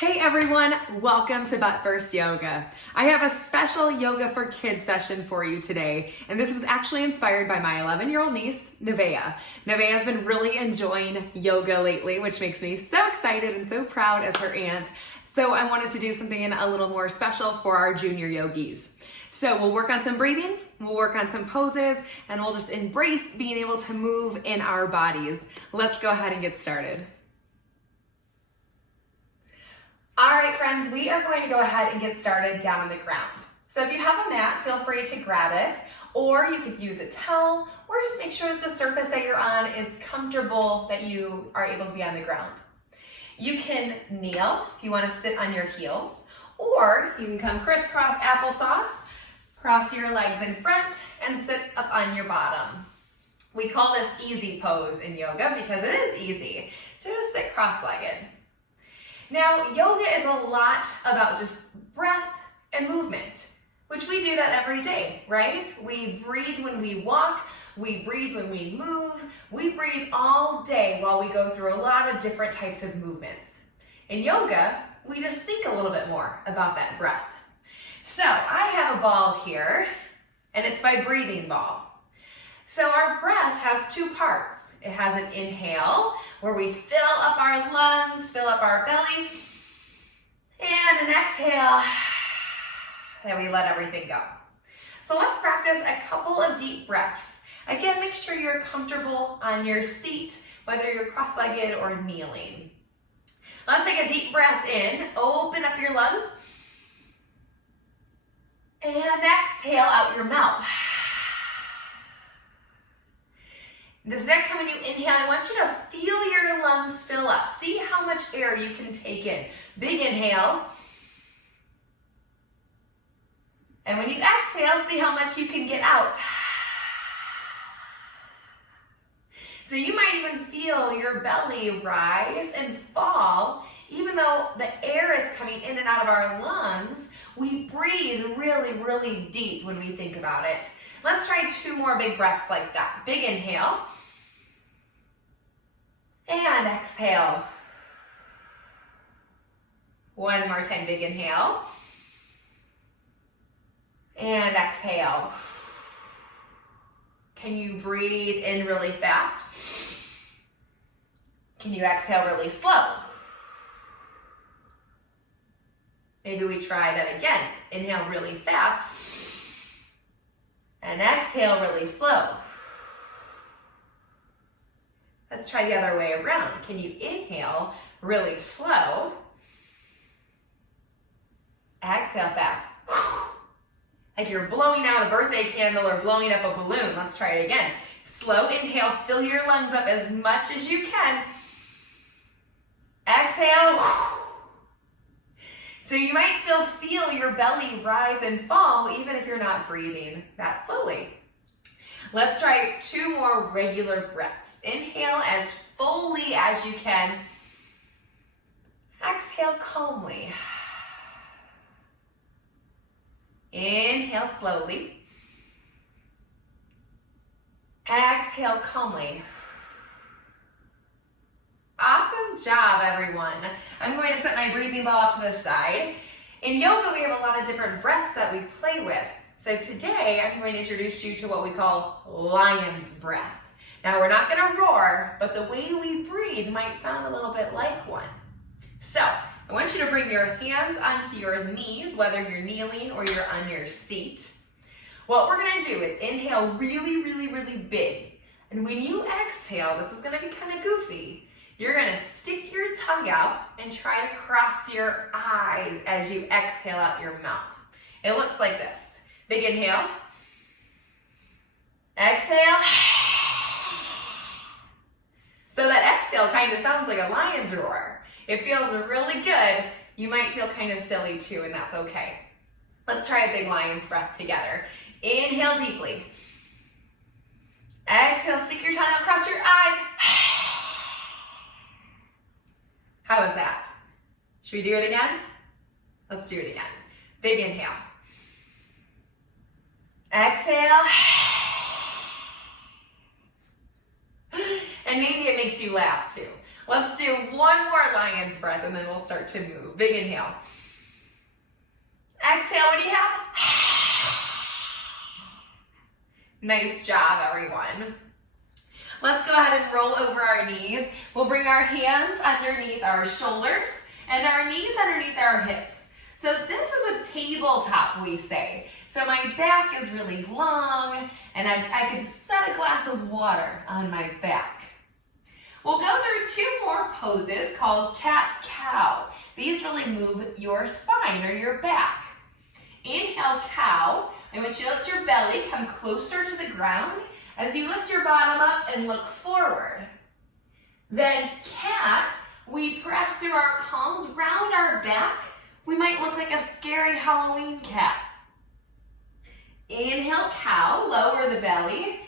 Hey everyone, welcome to Butt First Yoga. I have a special yoga for kids session for you today, and this was actually inspired by my 11-year-old niece, Nevaeh. Nevaeh has been really enjoying yoga lately, which makes me so excited and so proud as her aunt. So I wanted to do something a little more special for our junior yogis. So we'll work on some breathing, we'll work on some poses, and we'll just embrace being able to move in our bodies. Let's go ahead and get started. All right, friends, we are going to go ahead and get started down on the ground. So if you have a mat, feel free to grab it, or you could use a towel, or just make sure that the surface that you're on is comfortable, that you are able to be on the ground. You can kneel if you want to sit on your heels, or you can come crisscross applesauce, cross your legs in front, and sit up on your bottom. We call this easy pose in yoga because it is easy to just sit cross-legged. Now, yoga is a lot about just breath and movement, which we do that every day, right? We breathe when we walk, we breathe when we move, we breathe all day while we go through a lot of different types of movements. In yoga, we just think a little bit more about that breath. So I have a ball here, and it's my breathing ball. So our breath has two parts. It has an inhale, where we fill up our lungs, fill up our belly, and an exhale, that we let everything go. So let's practice a couple of deep breaths. Again, make sure you're comfortable on your seat, whether you're cross-legged or kneeling. Let's take a deep breath in, open up your lungs, and exhale out your mouth. This next time when you inhale, I want you to feel your lungs fill up. See how much air you can take in. Big inhale. And when you exhale, see how much you can get out. So you might even feel your belly rise and fall. Even though the air is coming in and out of our lungs, we breathe really, really deep when we think about it. Let's try two more big breaths like that. Big inhale. And exhale. One more time, big inhale. And exhale. Can you breathe in really fast? Can you exhale really slow? Maybe we try that again. Inhale really fast. And exhale really slow. Let's try the other way around. Can you inhale really slow? Exhale fast. Like you're blowing out a birthday candle or blowing up a balloon. Let's try it again. Slow inhale, fill your lungs up as much as you can. Exhale. So you might still feel your belly rise and fall even if you're not breathing that slowly. Let's try two more regular breaths. Inhale as fully as you can. Exhale calmly. Inhale slowly. Exhale calmly. Awesome job, everyone. I'm going to set my breathing ball off to the side. In yoga, we have a lot of different breaths that we play with. So today, I'm going to introduce you to what we call lion's breath. Now, we're not going to roar, but the way we breathe might sound a little bit like one. So, I want you to bring your hands onto your knees, whether you're kneeling or you're on your seat. What we're going to do is inhale really, really, really big. And when you exhale, this is going to be kind of goofy. You're going to stick your tongue out and try to cross your eyes as you exhale out your mouth. It looks like this. Big inhale. Exhale. So that exhale kind of sounds like a lion's roar. It feels really good. You might feel kind of silly too, and that's okay. Let's try a big lion's breath together. Inhale deeply. Exhale, stick your tongue out, cross your eyes. How was that? Should we do it again? Let's do it again. Big inhale. Exhale. And maybe it makes you laugh too. Let's do one more lion's breath and then we'll start to move. Big inhale. Exhale, what do you have? Nice job, everyone. Let's go ahead and roll over our knees. We'll bring our hands underneath our shoulders and our knees underneath our hips. So this is a tabletop, we say. So my back is really long and I could set a glass of water on my back. We'll go through 2 more poses called cat-cow. These really move your spine or your back. Inhale, cow. I want you to let your belly come closer to the ground as you lift your bottom up and look forward. Then cat, we press through our palms round our back. We might look like a scary Halloween cat. Inhale, cow, lower the belly.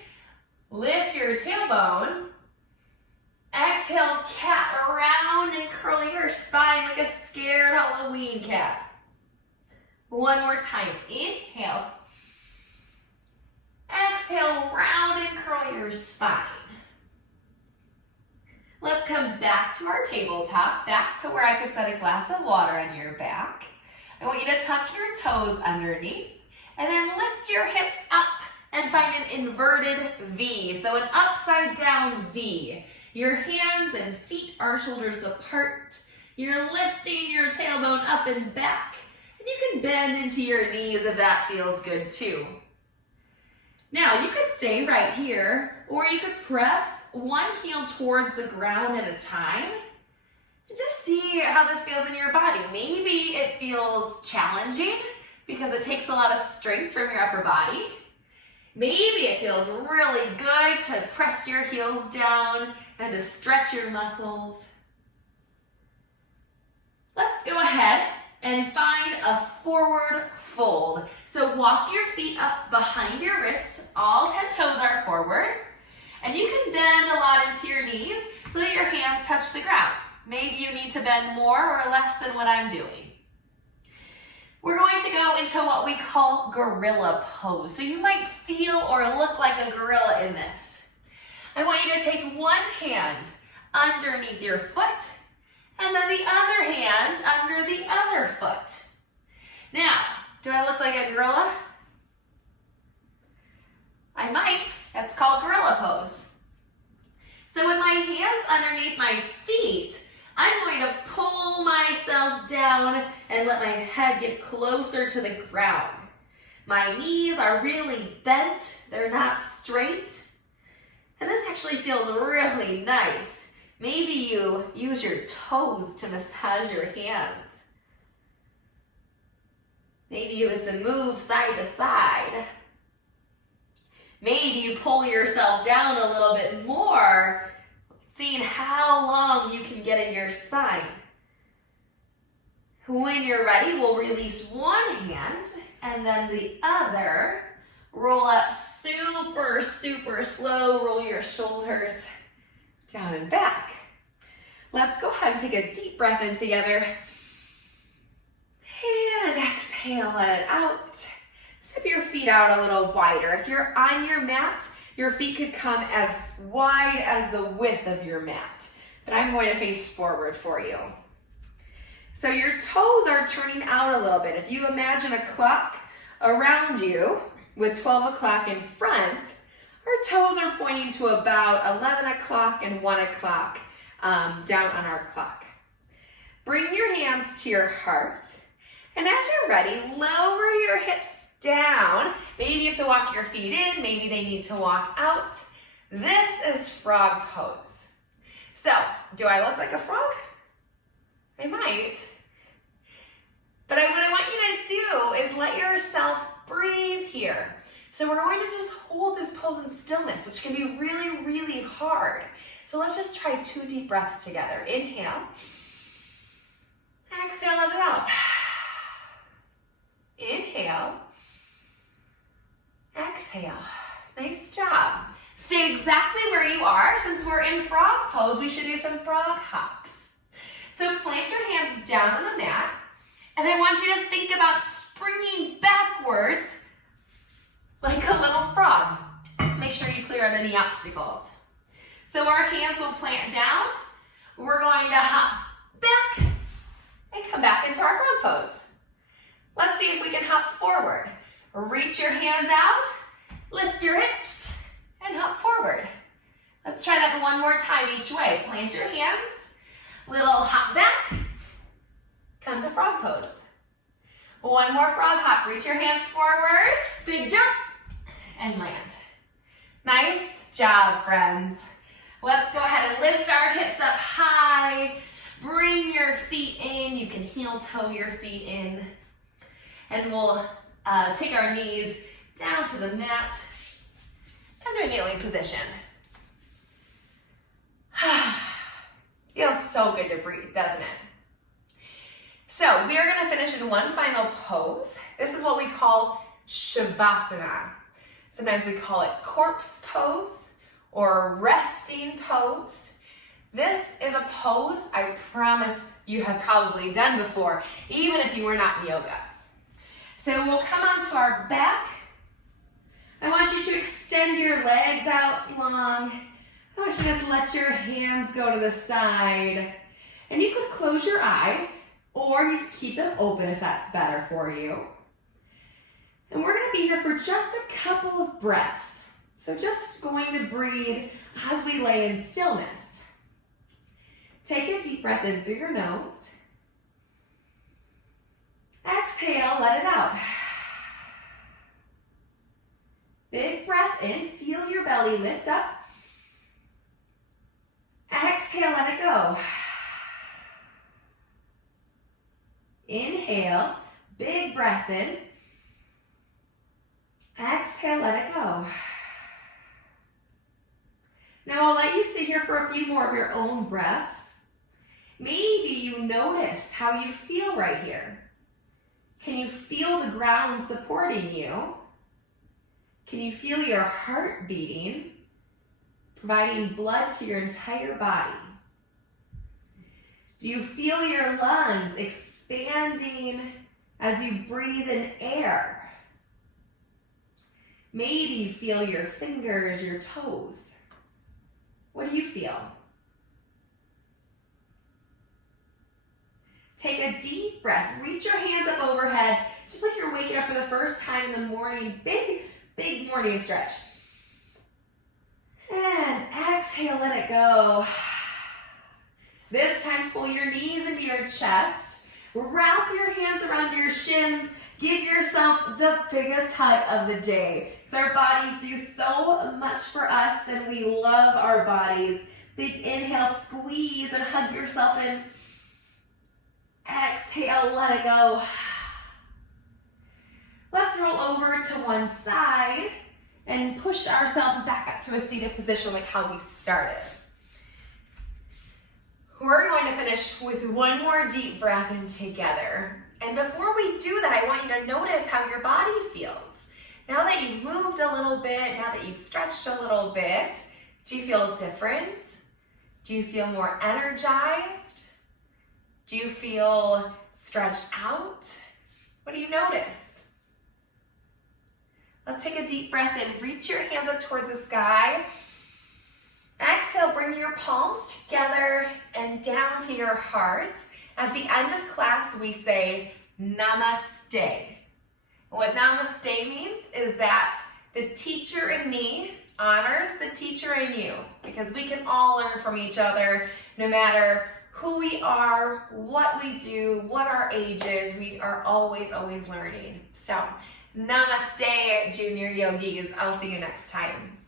Lift your tailbone. Exhale, cat, around and curl your spine like a scared Halloween cat. One more time. Inhale. Exhale, round and curl your spine. Let's come back to our tabletop, back to where I could set a glass of water on your back. I want you to tuck your toes underneath and then lift your hips up and find an inverted V, so an upside down V. Your hands and feet are shoulders apart. You're lifting your tailbone up and back, and you can bend into your knees if that feels good too. Now, you could stay right here, or you could press one heel towards the ground at a time. And just see how this feels in your body. Maybe it feels challenging because it takes a lot of strength from your upper body. Maybe it feels really good to press your heels down and to stretch your muscles. Let's go ahead and find a forward fold. So walk your feet up behind your wrists. All 10 toes are forward. And you can bend a lot into your knees so that your hands touch the ground. Maybe you need to bend more or less than what I'm doing. We're going to go into what we call gorilla pose. So you might feel or look like a gorilla in this. I want you to take one hand underneath your foot and then the other hand under the other foot. Now, do I look like a gorilla? I might. That's called gorilla pose. So with my hands underneath my feet, I'm going to pull myself down and let my head get closer to the ground. My knees are really bent. They're not straight. And this actually feels really nice. Maybe you use your toes to massage your hands. Maybe you have to move side to side. Maybe you pull yourself down a little bit more, seeing how long you can get in your spine. When you're ready, we'll release one hand and then the other. Roll up super, super slow. Roll your shoulders down and back. Let's go ahead and take a deep breath in together. And exhale, let it out. Step your feet out a little wider. If you're on your mat, your feet could come as wide as the width of your mat. But I'm going to face forward for you. So your toes are turning out a little bit. If you imagine a clock around you with 12 o'clock in front, our toes are pointing to about 11 o'clock and 1 o'clock down on our clock. Bring your hands to your heart. And as you're ready, lower your hips down. Maybe you have to walk your feet in. Maybe they need to walk out. This is frog pose. So, do I look like a frog? I might. But what I want you to do is let yourself breathe here. So we're going to just hold this pose in stillness, which can be really, really hard. So let's just try 2 deep breaths together. Inhale. Exhale, let it out. Inhale. Exhale. Nice job. Stay exactly where you are. Since we're in frog pose, we should do some frog hops. So plant your hands down on the mat, and I want you to think about springing backwards like a little frog. Make sure you clear out any obstacles. So our hands will plant down. we're going to hop back and come back into our frog pose. Let's see if we can hop forward. Reach your hands out, lift your hips, and hop forward. Let's try that one more time each way. Plant your hands, little hop back, come to frog pose. One more frog hop, reach your hands forward, big jump, and land. Nice job, friends. Let's go ahead and lift our hips up high, bring your feet in, you can heel toe your feet in, and we'll take our knees down to the mat, come to a kneeling position. Feels so good to breathe, doesn't it? So we are going to finish in one final pose. This is what we call Shavasana. Sometimes we call it corpse pose or resting pose. This is a pose I promise you have probably done before, even if you were not in yoga. So we'll come onto our back. I want you to extend your legs out long. I want you to just let your hands go to the side. And you could close your eyes, or you could keep them open if that's better for you. And we're going to be here for just a couple of breaths. So just going to breathe as we lay in stillness. Take a deep breath in through your nose. Exhale, let it out. Big breath in, feel your belly lift up. Exhale, let it go. Inhale, big breath in. Exhale, let it go. Now I'll let you sit here for a few more of your own breaths. Maybe you notice how you feel right here. Can you feel the ground supporting you? Can you feel your heart beating, providing blood to your entire body? Do you feel your lungs expanding as you breathe in air? Maybe you feel your fingers, your toes. What do you feel? Take a deep breath. Reach your hands up overhead, just like you're waking up for the first time in the morning. Big, big morning stretch. And exhale, let it go. This time, pull your knees into your chest. Wrap your hands around your shins. Give yourself the biggest hug of the day. Because our bodies do so much for us and we love our bodies. Big inhale, squeeze and hug yourself in. Exhale, let it go. Let's roll over to one side and push ourselves back up to a seated position like how we started. We're going to finish with one more deep breath in together. And before we do that, I want you to notice how your body feels. Now that you've moved a little bit, now that you've stretched a little bit, do you feel different? Do you feel more energized? Do you feel stretched out? What do you notice? Let's take a deep breath in. Reach your hands up towards the sky. Exhale, bring your palms together and down to your heart. At the end of class, we say namaste. What namaste means is that the teacher in me honors the teacher in you, because we can all learn from each other no matter who we are, what we do, what our age is. We are always learning. So namaste, junior yogis. I'll see you next time.